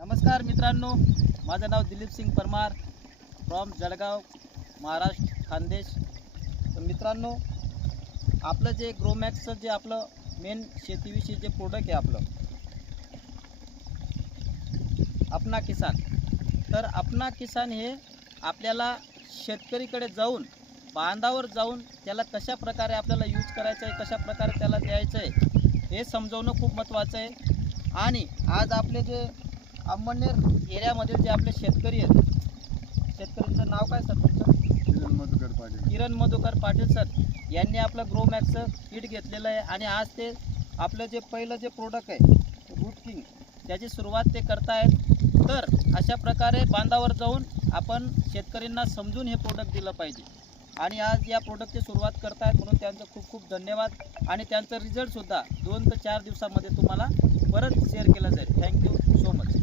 नमस्कार मित्रांनो, माझं नाव दिलीप सिंग परमार फ्रॉम जळगाव महाराष्ट्र खानदेश। तर मित्रांनो, आपलं जे ग्रोमॅक्सचं जे आपलं मेन शेतीविषयी जे प्रोडक्ट आहे आपलं अपना किसान, तर अपना किसान हे आपल्याला शेतकरीकडे जाऊन बांधावर जाऊन त्याला कशा प्रकारे आपल्याला यूज करायचं आहे, कशा प्रकारे त्याला द्यायचं आहे हे समजवणं खूप महत्त्वाचं आहे। आणि आज आपले जे अंमळनेर एरियामध्ये जे आपले शेतकरी आहेत, शेतकरीचं नाव काय सर तुमचं? किरण मधुकर पाटील। किरण मधुकर पाटील सर यांनी आपलं ग्रोमॅक्सचं किट घेतलेलं आहे आणि आज ते आपलं जे पहिलं जे प्रोडक्ट आहे रूट किंग त्याची सुरुवात ते करतायत। तर अशा प्रकारे बांधावर जाऊन आपण शेतकऱ्यांना समजून हे प्रोडक्ट दिलं पाहिजे आणि आज या प्रोडक्टची सुरुवात करतायत म्हणून त्यांचं खूप खूप धन्यवाद। आणि त्यांचा रिझल्टसुद्धा 2 ते 4 दिवसामध्ये तुम्हाला परत शेअर केला जाईल। Thank you so much.